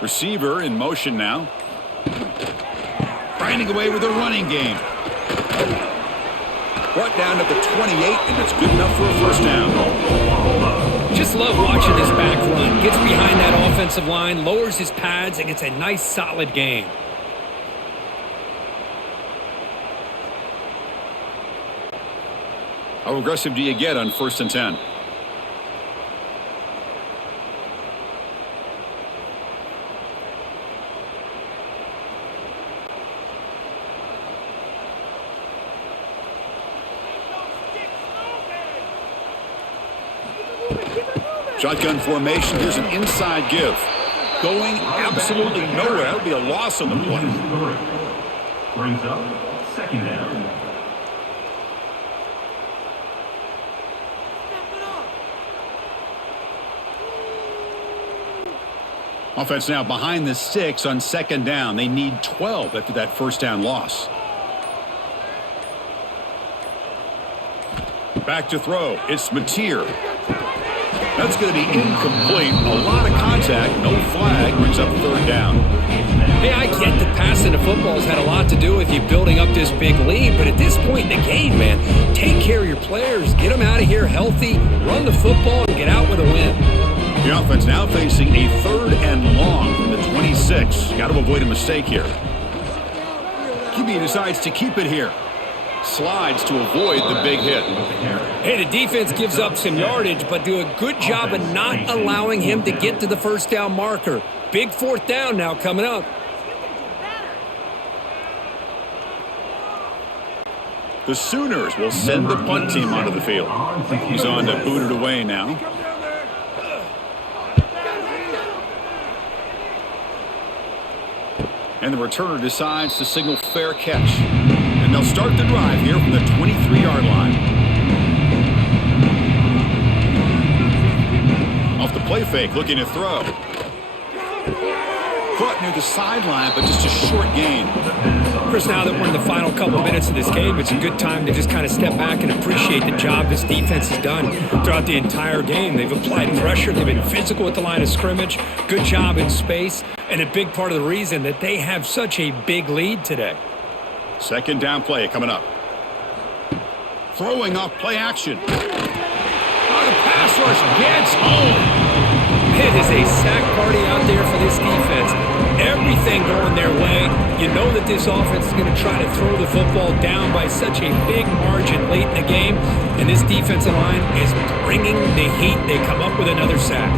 Receiver in motion now. Grinding away with a running game. Brought down at the 28, and it's good enough for a first down. Just love watching this back run. Gets behind that offensive line, lowers his pads, and gets a nice solid gain. How aggressive do you get on 1st and 10? Shotgun formation. Here's an inside give. Going absolutely nowhere. That would be a loss on the play. Brings up 2nd down. Offense now behind the 6 on 2nd down. They need 12 after that first down loss. Back to throw. It's Mateer. That's going to be incomplete. A lot of contact. No flag. Brings up 3rd down. Hey, I get that passing the football has had a lot to do with you building up this big lead, but at this point in the game, man, take care of your players. Get them out of here healthy. Run the football and get out with a win. The offense now facing a 3rd and long from the 26. Got to avoid a mistake here. QB decides to keep it here. Slides to avoid the big hit. Hey, the defense gives up some yardage, but do a good job of not allowing him to get to the first down marker. Big 4th down now coming up. The Sooners will send the punt team onto the field. He's on to boot it away now. And the returner decides to signal fair catch. And they'll start the drive here from the 23-yard line. Off the play fake, looking to throw. Caught near the sideline, but just a short gain. Chris, now that we're in the final couple minutes of this game, it's a good time to just kind of step back and appreciate the job this defense has done throughout the entire game. They've applied pressure. They've been physical at the line of scrimmage. Good job in space. And a big part of the reason that they have such a big lead today. 2nd down play coming up. Throwing off play action. Oh, the pass rush gets home. It is a sack party out there for this defense. Everything going their way. You know that this offense is going to try to throw the football down by such a big margin late in the game. And this defensive line is bringing the heat. They come up with another sack.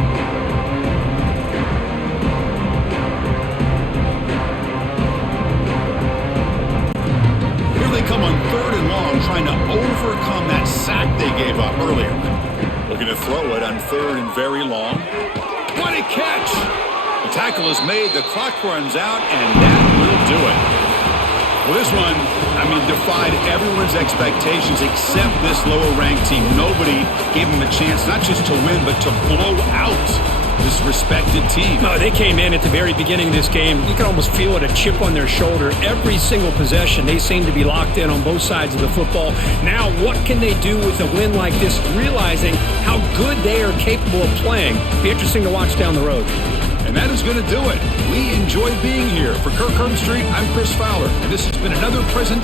Come on 3rd and long, trying to overcome that sack they gave up earlier. Looking to throw it on 3rd and very long. What a catch! The tackle is made, the clock runs out, and that will do it. Well, this one, defied everyone's expectations except this lower-ranked team. Nobody gave them a chance not just to win, but to blow out this respected team. No, they came in at the very beginning of this game. You can almost feel it, a chip on their shoulder. Every single possession, they seem to be locked in on both sides of the football. Now, what can they do with a win like this, realizing how good they are capable of playing? Be interesting to watch down the road. And that is going to do it. We enjoy being here. For Kirk Herbstreit, I'm Chris Fowler, and this has been another presentation.